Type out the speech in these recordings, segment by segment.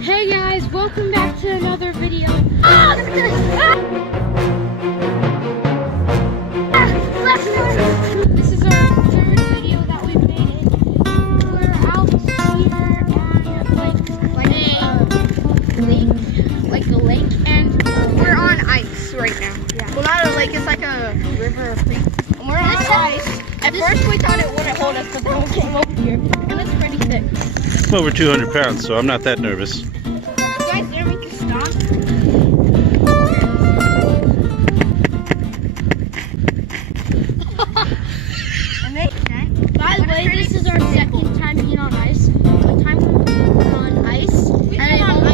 Hey guys, welcome back to another video. This is our third video that we've made. We're out here at like a lake, and we're on ice right now. Yeah. Well, not a lake, it's like a river or creek. And we're on ice. At first we thought it wouldn't hold us, but then we came over here, and it's pretty thick. I'm over 200 pounds, so I'm not that nervous. You guys dare make you stop? by the way, this is our second time being on ice. The time we were on ice, and on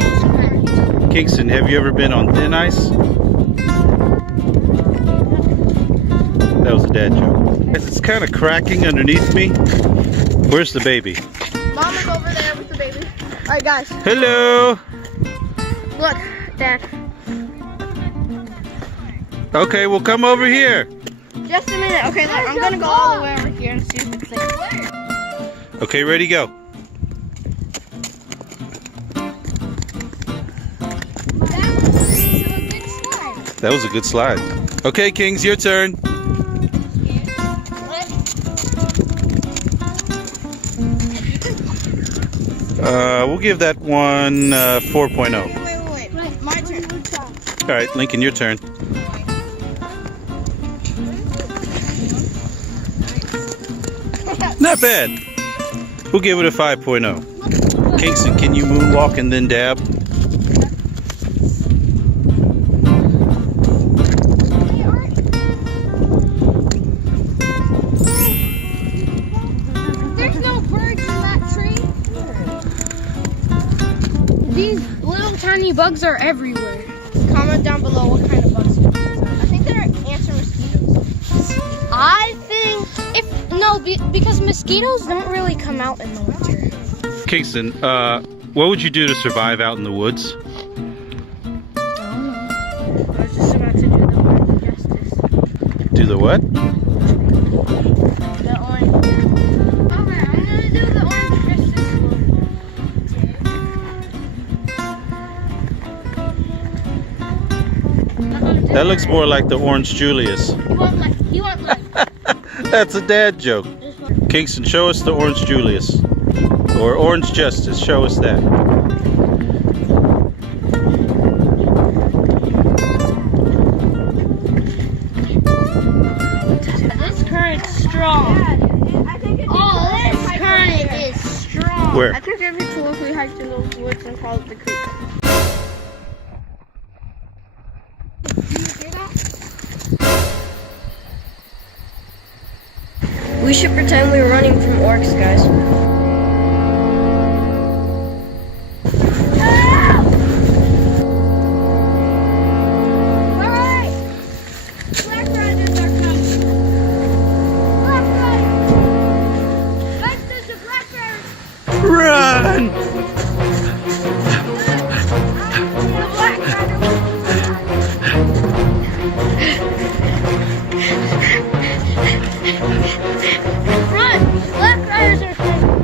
ice. Kingston, have you ever been on thin ice? That was a dad joke. It's kind of cracking underneath me. Where's the baby? Mom is over there with the baby. Alright, guys. Hello! Look, Dad. Okay, well come over here. Just a minute. Okay, look, I'm gonna go all the way over here and see if it's safe. Okay, ready, go. That was a good slide. Okay, Kings, your turn. We'll give that one 4.0. Wait. My turn. All right, Lincoln, your turn. Not bad. We'll give it a 5.0. Kingston, can you moonwalk and then dab? There's no birds in that tree. These little tiny bugs are everywhere. Comment down below what kind of bugs. I think they're ants or mosquitoes. I think because mosquitoes don't really come out in the winter. Kingston, what would you do to survive out in the woods? I was just about to do the orange justice. Do the what? The orange. Okay, I'm gonna do the orange justice. That looks more like the Orange Julius. You want like. That's a dad joke. Kingston, show us the Orange Julius. Or Orange Justice, show us that. This current's strong. This current is strong. Where? I think it'd be cool if we hiked in those woods and followed the creek. We should pretend we were running from orcs, guys. Run! Run! Black riders are coming.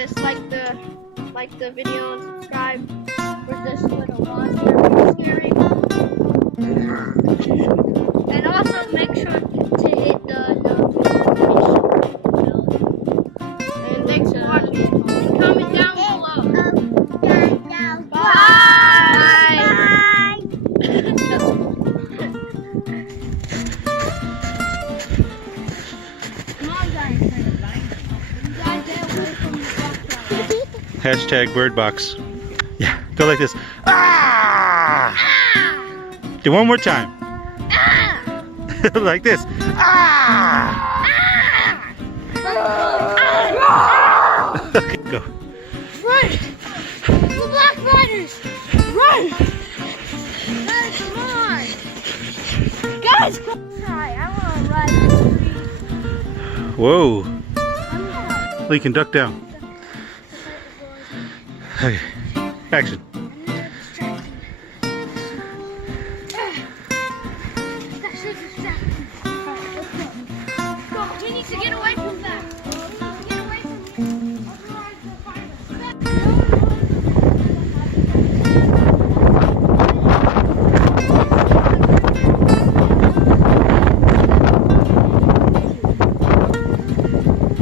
this, like the video and subscribe for this little monster scary. And also make sure to hit the notification bell. And thanks for watching. And comment down below. Bye. Come on, guys. You guys get away from the box. Hashtag bird box. Yeah, go like this. Ah! Do one more time. Like this. Ah! Okay, go. Run! The Black Riders! Run! Guys, come on! Guys, come on! I want to ride the tree. Whoa. I'm not. Lincoln, duck down. Okay. Action. Go, we need to get away from that. Get away from otherwise they'll find us.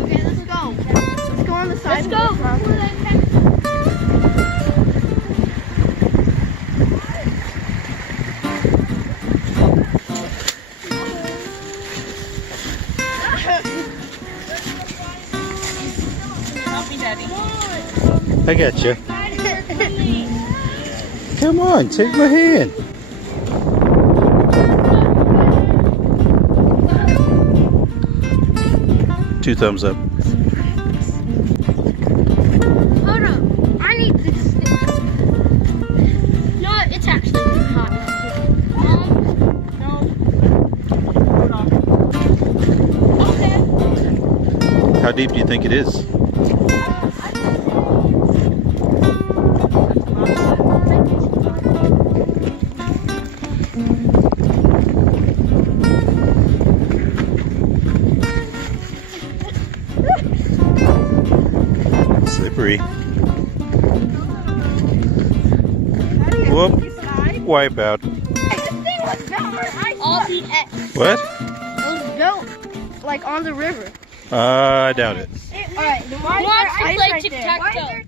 Okay, let's go. Let's go on the side. Let's go. I got you. Come on, take my hand. Two thumbs up. Hold up. I need this. No, it's actually hot. No. Okay. How deep do you think it is? Slippery. Whoop. Wipe out. This thing was built for ice. All the What? It was built like on the river. I doubt it. Alright, why is there Watch ice play right there? tic-tac-toe. Why is there